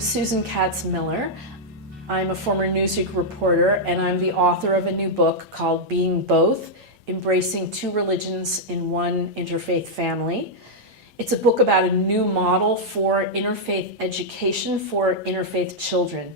I'm Susan Katz Miller. I'm a former Newsweek reporter, and I'm the author of a new book called Being Both: Embracing Two Religions in One Interfaith Family. It's a book about a new model for interfaith education for interfaith children,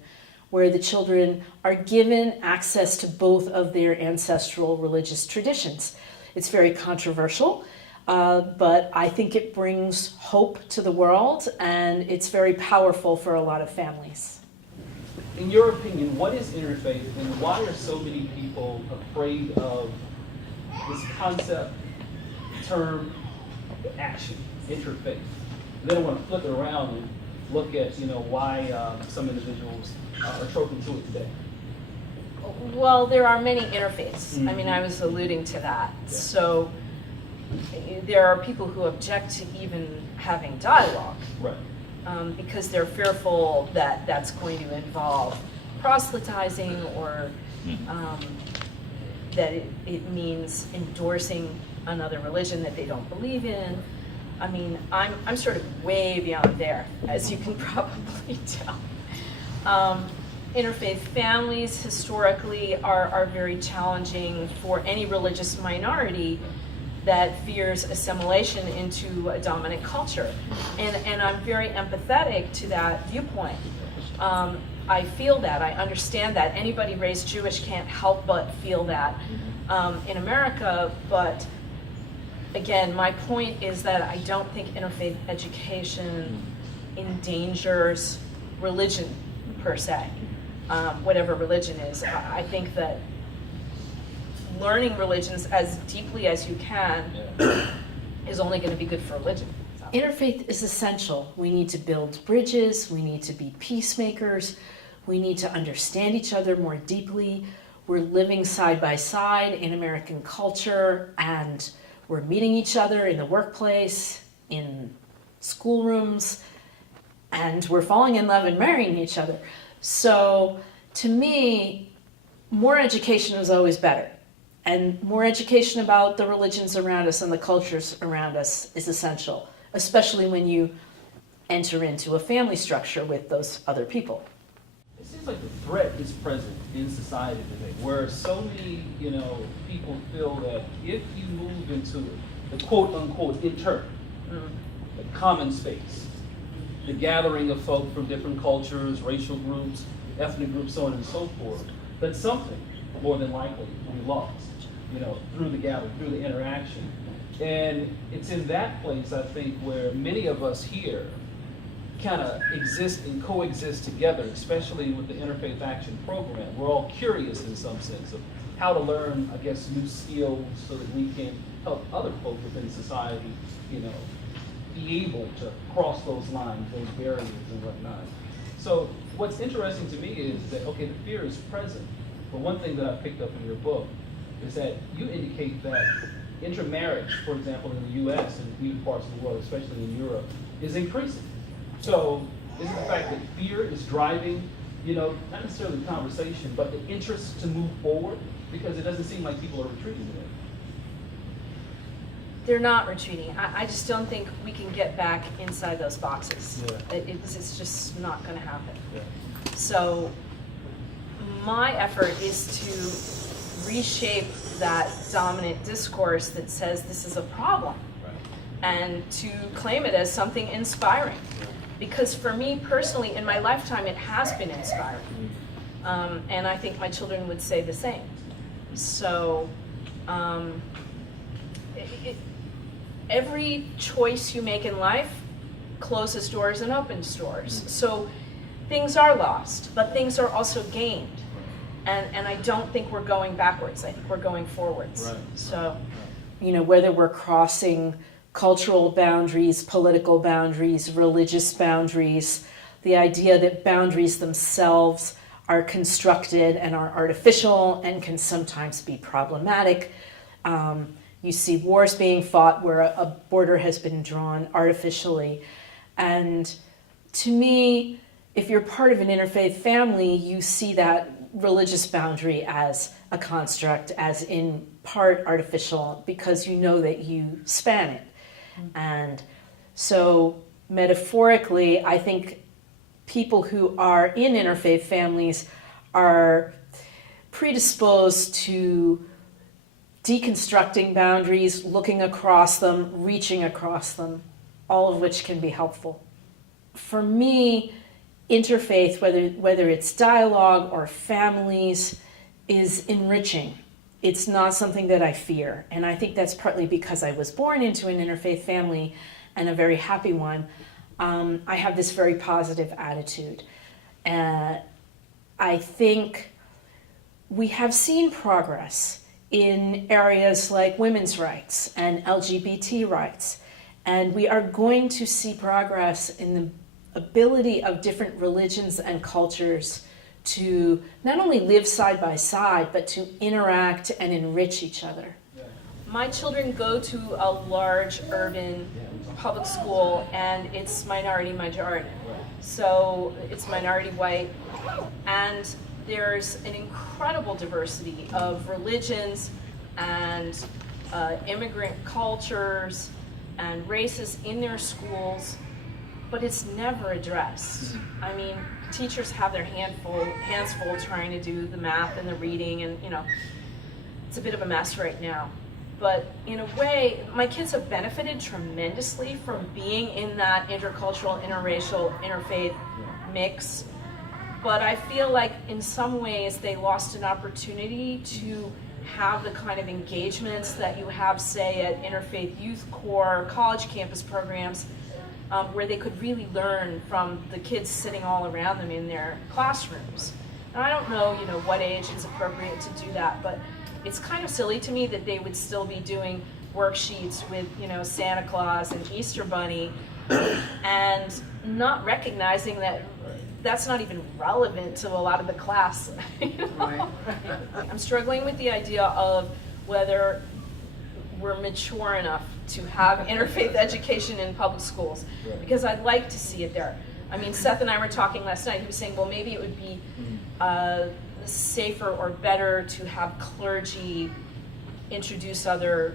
where the children are given access to both of their ancestral religious traditions. It's very controversial, but I think it brings hope to the world, and it's very powerful for a lot of families. In your opinion, what is interfaith, and why are so many people afraid of this concept, term, action, interfaith? They don't want to flip it around and look at, why some individuals are troping to it today. Well, there are many interfaiths. Mm-hmm. I mean, I was alluding to that. Yeah. So there are people who object to even having dialogue. Right. Because they're fearful that that's going to involve proselytizing, or that it means endorsing another religion that they don't believe in. I mean, I'm sort of way beyond there, as you can probably tell. Interfaith families historically are very challenging for any religious minority that fears assimilation into a dominant culture. And I'm very empathetic to that viewpoint. I feel that, I understand that. Anybody raised Jewish can't help but feel that in America, but again, my point is that I don't think interfaith education endangers religion per se, whatever religion is. I think that learning religions as deeply as you can is only going to be good for religion. So. Interfaith is essential. We need to build bridges, we need to be peacemakers, we need to understand each other more deeply. We're living side by side in American culture, and we're meeting each other in the workplace, in schoolrooms, and we're falling in love and marrying each other. So to me, more education is always better. And more education about the religions around us and the cultures around us is essential, especially when you enter into a family structure with those other people. It seems like the threat is present in society today, where so many, people feel that if you move into the quote-unquote the common space, the gathering of folk from different cultures, racial groups, ethnic groups, so on and so forth, that something more than likely will be lost, through the gathering, through the interaction. And it's in that place, I think, where many of us here kind of exist and coexist together, especially with the Interfaith Action Program. We're all curious in some sense of how to learn, I guess, new skills so that we can help other folk within society, be able to cross those lines, those barriers and whatnot. So what's interesting to me is that, okay, the fear is present, but one thing that I picked up in your book is that you indicate that intermarriage, for example, in the U.S. and many parts of the world, especially in Europe, is increasing. So is it the fact that fear is driving, not necessarily the conversation, but the interest to move forward? Because it doesn't seem like people are retreating today. They're not retreating. I just don't think we can get back inside those boxes. Yeah. It's just not going to happen. Yeah. So my effort is to reshape that dominant discourse that says this is a problem, right, and to claim it as something inspiring. Because for me personally, in my lifetime, it has been inspiring. And I think my children would say the same. So every choice you make in life closes doors and opens doors. So things are lost, but things are also gained. And I don't think we're going backwards. I think we're going forwards. Right. So, whether we're crossing cultural boundaries, political boundaries, religious boundaries, the idea that boundaries themselves are constructed and are artificial and can sometimes be problematic. You see wars being fought where a border has been drawn artificially. And to me, if you're part of an interfaith family, you see that religious boundary as a construct, as in part artificial, because you know that you span it. Mm-hmm. And so metaphorically, I think people who are in interfaith families are predisposed to deconstructing boundaries, looking across them, reaching across them, all of which can be helpful. For me, interfaith, whether it's dialogue or families, is enriching. It's not something that I fear. And I think that's partly because I was born into an interfaith family, and a very happy one. I have this very positive attitude. I think we have seen progress in areas like women's rights and LGBT rights. And we are going to see progress in the ability of different religions and cultures to not only live side by side, but to interact and enrich each other. My children go to a large urban public school, and it's minority-majority. So it's minority white, and there's an incredible diversity of religions and immigrant cultures and races in their schools, but it's never addressed. I mean, teachers have their hands full trying to do the math and the reading, and it's a bit of a mess right now. But in a way, my kids have benefited tremendously from being in that intercultural, interracial, interfaith mix. But I feel like in some ways they lost an opportunity to have the kind of engagements that you have, say, at Interfaith Youth Corps, college campus programs, where they could really learn from the kids sitting all around them in their classrooms. And I don't know, what age is appropriate to do that, but it's kind of silly to me that they would still be doing worksheets with, Santa Claus and Easter Bunny, and not recognizing that that's not even relevant to a lot of the class. Right. I'm struggling with the idea of whether we're mature enough to have interfaith education in public schools, because I'd like to see it there. I mean, Seth and I were talking last night. He was saying, well, maybe it would be safer or better to have clergy introduce other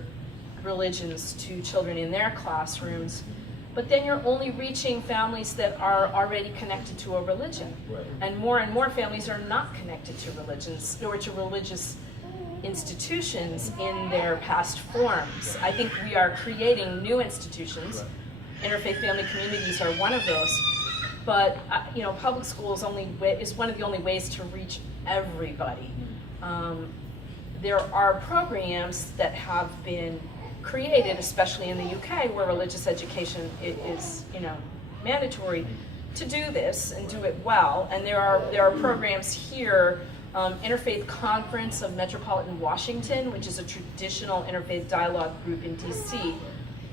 religions to children in their classrooms. But then you're only reaching families that are already connected to a religion. Right. And more families are not connected to religions or to religious institutions in their past forms. I think we are creating new institutions. Interfaith family communities are one of those. But public school is one of the only ways to reach everybody. There are programs that have been created, especially in the UK, where religious education is mandatory, to do this and do it well. And there are programs here. Interfaith Conference of Metropolitan Washington, which is a traditional interfaith dialogue group in DC,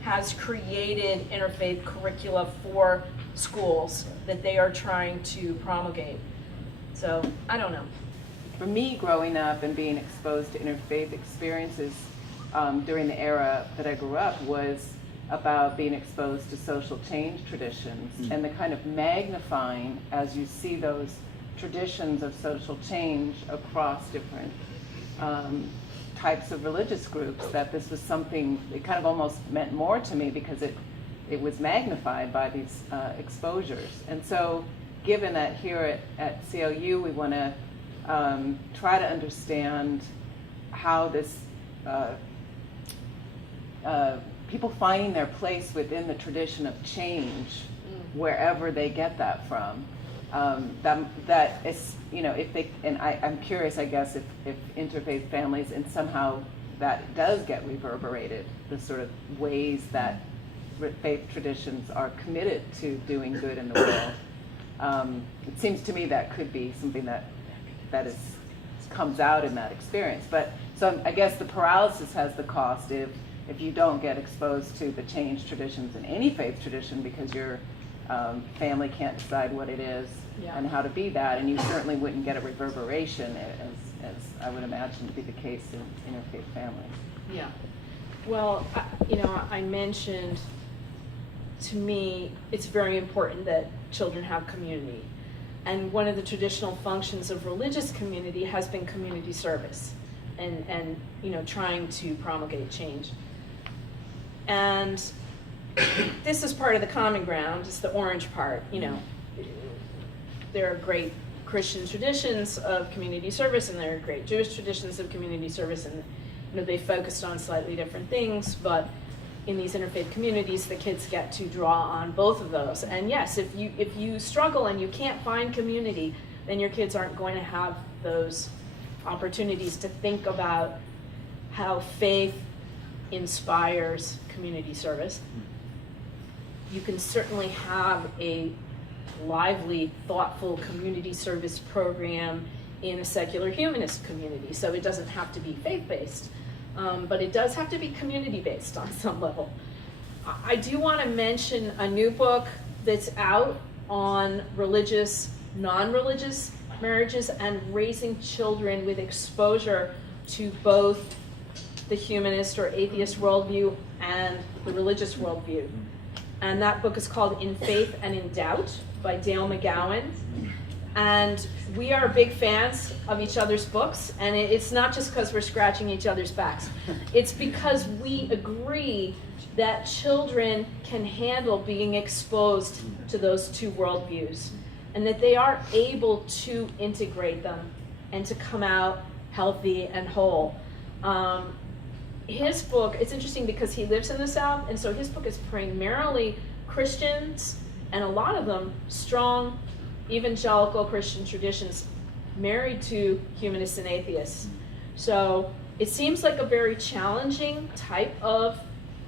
has created interfaith curricula for schools that they are trying to promulgate. So, I don't know. For me, growing up and being exposed to interfaith experiences during the era that I grew up was about being exposed to social change traditions and the kind of magnifying as you see those traditions of social change across different types of religious groups, that this was something, it kind of almost meant more to me because it was magnified by these exposures. And so given that here at CLU we want to try to understand how this people finding their place within the tradition of change, wherever they get that from, that is, if they, and I'm curious, I guess, if interfaith families, and somehow that does get reverberated, the sort of ways that faith traditions are committed to doing good in the world. It seems to me that could be something that comes out in that experience. But so I guess the paralysis has the cost if you don't get exposed to the change traditions in any faith tradition because your family can't decide what it is and how to be that, and you certainly wouldn't get a reverberation as I would imagine to be the case in interfaith families. Yeah. Well, I mentioned, to me, it's very important that children have community. And one of the traditional functions of religious community has been community service and trying to promulgate change. And this is part of the common ground, it's the orange part, there are great Christian traditions of community service, and there are great Jewish traditions of community service, and they focused on slightly different things, but in these interfaith communities, the kids get to draw on both of those. And yes, if you struggle and you can't find community, then your kids aren't going to have those opportunities to think about how faith inspires community service. You can certainly have a lively, thoughtful community service program in a secular humanist community, so it doesn't have to be faith-based, but it does have to be community-based on some level. I do want to mention a new book that's out on religious, non-religious marriages and raising children with exposure to both the humanist or atheist worldview and the religious worldview. And that book is called In Faith and in Doubt by Dale McGowan. And we are big fans of each other's books, and it's not just because we're scratching each other's backs. It's because we agree that children can handle being exposed to those two worldviews, and that they are able to integrate them and to come out healthy and whole. His book, it's interesting because he lives in the South, and so his book is primarily Christians, and a lot of them strong evangelical Christian traditions married to humanists and atheists. So it seems like a very challenging type of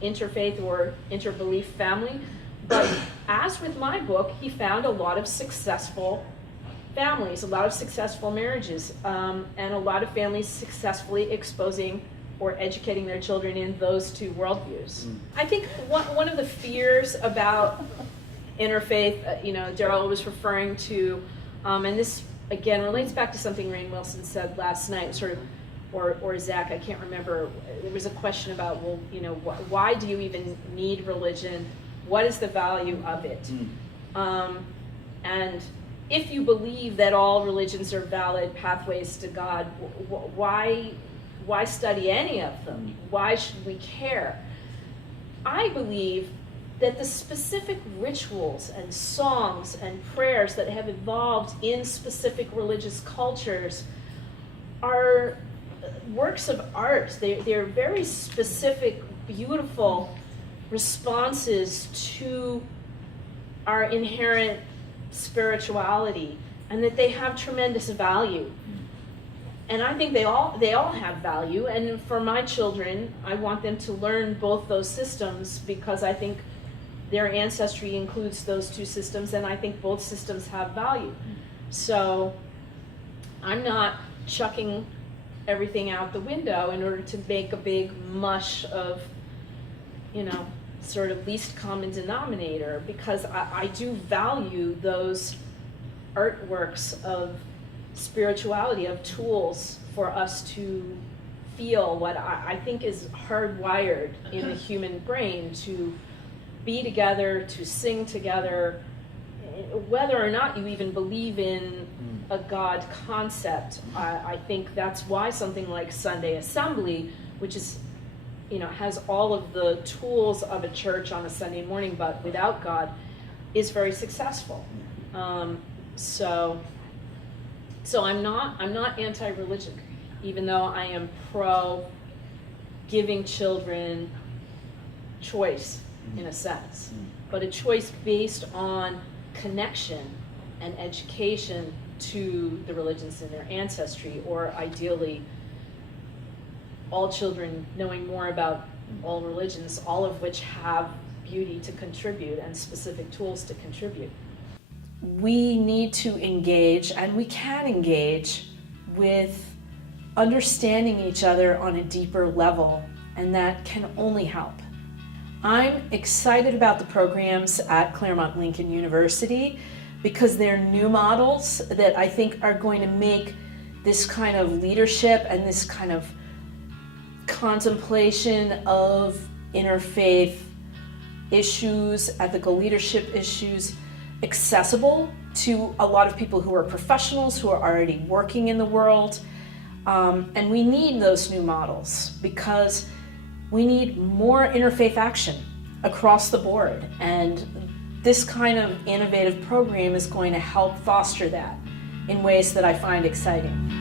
interfaith or interbelief family, but as with my book, he found a lot of successful families, a lot of successful marriages, and a lot of families successfully exposing or educating their children in those two worldviews. I think one of the fears about interfaith, Daryl was referring to, and this again relates back to something Rainn Wilson said last night, sort of, or Zach, I can't remember. There was a question about, why do you even need religion? What is the value of it? And if you believe that all religions are valid pathways to God, why study any of them? Why should we care? I believe that the specific rituals and songs and prayers that have evolved in specific religious cultures are works of art. They're very specific, beautiful responses to our inherent spirituality, and that they have tremendous value. And I think they all have value, and for my children, I want them to learn both those systems because I think their ancestry includes those two systems, and I think both systems have value. So I'm not chucking everything out the window in order to make a big mush of, sort of least common denominator, because I do value those artworks of spirituality, of tools for us to feel what I think is hardwired in the human brain, to be together, to sing together, whether or not you even believe in a God concept. I think that's why something like Sunday Assembly, which is, has all of the tools of a church on a Sunday morning, but without God, is very successful. So I'm not anti-religion, even though I am pro giving children choice in a sense, but a choice based on connection and education to the religions in their ancestry, or ideally all children knowing more about all religions, all of which have beauty to contribute and specific tools to contribute. We need to engage, and we can engage, with understanding each other on a deeper level, and that can only help. I'm excited about the programs at Claremont Lincoln University because they're new models that I think are going to make this kind of leadership and this kind of contemplation of interfaith issues, ethical leadership issues, accessible to a lot of people who are professionals, who are already working in the world. And we need those new models because we need more interfaith action across the board. And this kind of innovative program is going to help foster that in ways that I find exciting.